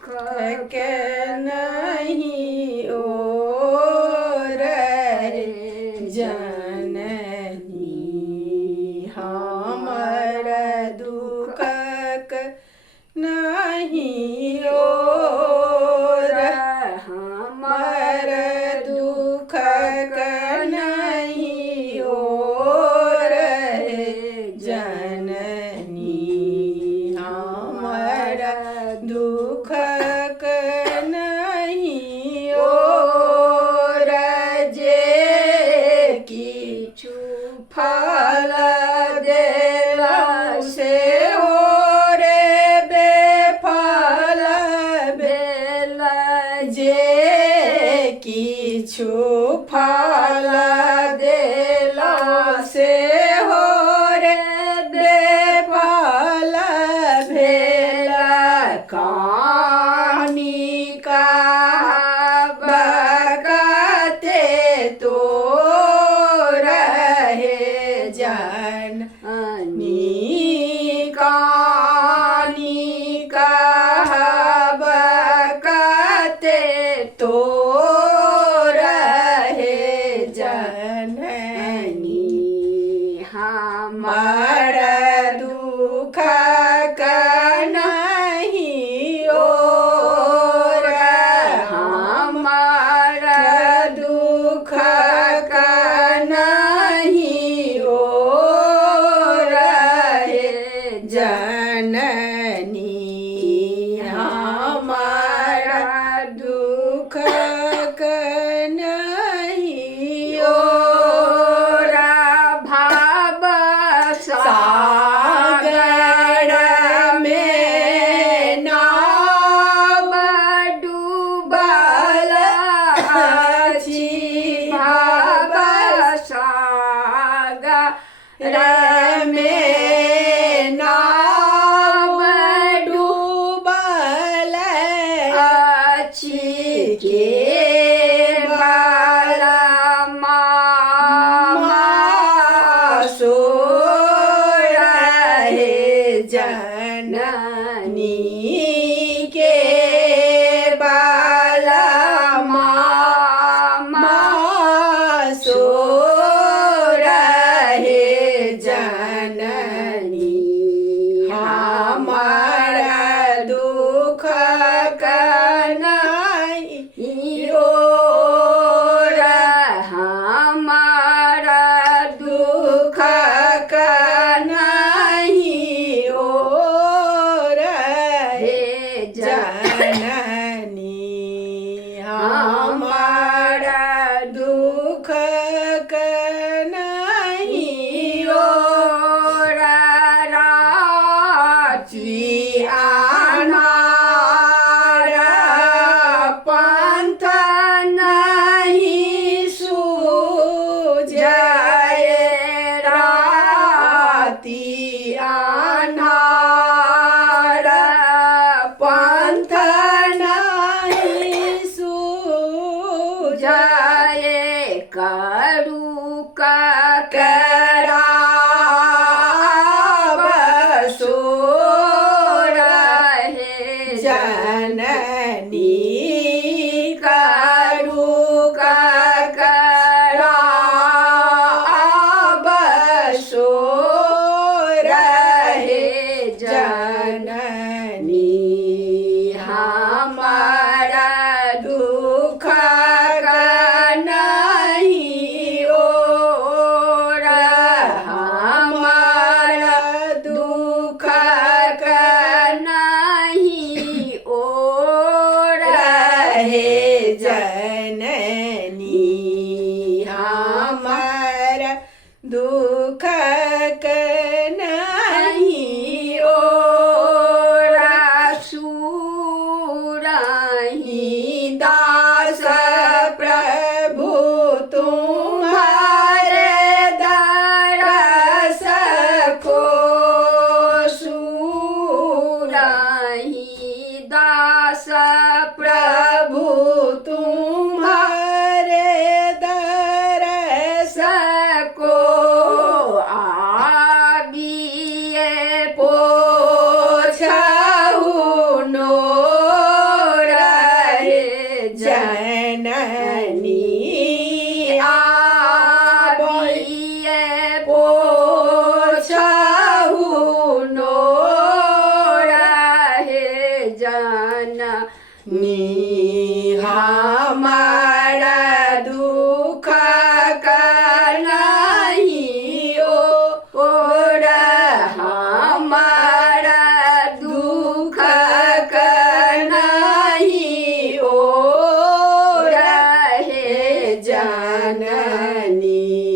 के नहीं और जननी हमर दुख नहीं और हमर दुख नहीं और जननी हमर दुख नहीं और जे किछु फल देलौ से हो रे बेफल भेल जे किछु फल देलौ से हो रे बेफल भेल कहानी का बकते तो रहे जननी कहानी का बकते तो रहे जननी हमर दुख नहीं और हमर दुख नहीं और जननी हमर दुख नहीं और भाव सागर में नाव डूबल अछि भाव सागर में नाव डूबल अछि केवल मामा सो रहे जननी केवल मामा सो रहे जननी हमर दुख नहीं और हमर दुख नहीं और जननी हमर दुख नहीं और राची अनार पंथ नहीं सूझे राती अनार पंथ नहीं सूझे करू कराब सो रहे जननी करू कराब सो रहे जननी हमर दुख नहीं और हमर दुख नहीं और जननी हमर दुख नहीं और सुरही दास प्रभु तुम्हारे दरस को सुरही दास प्रभु तुम्हारे दरस को बनी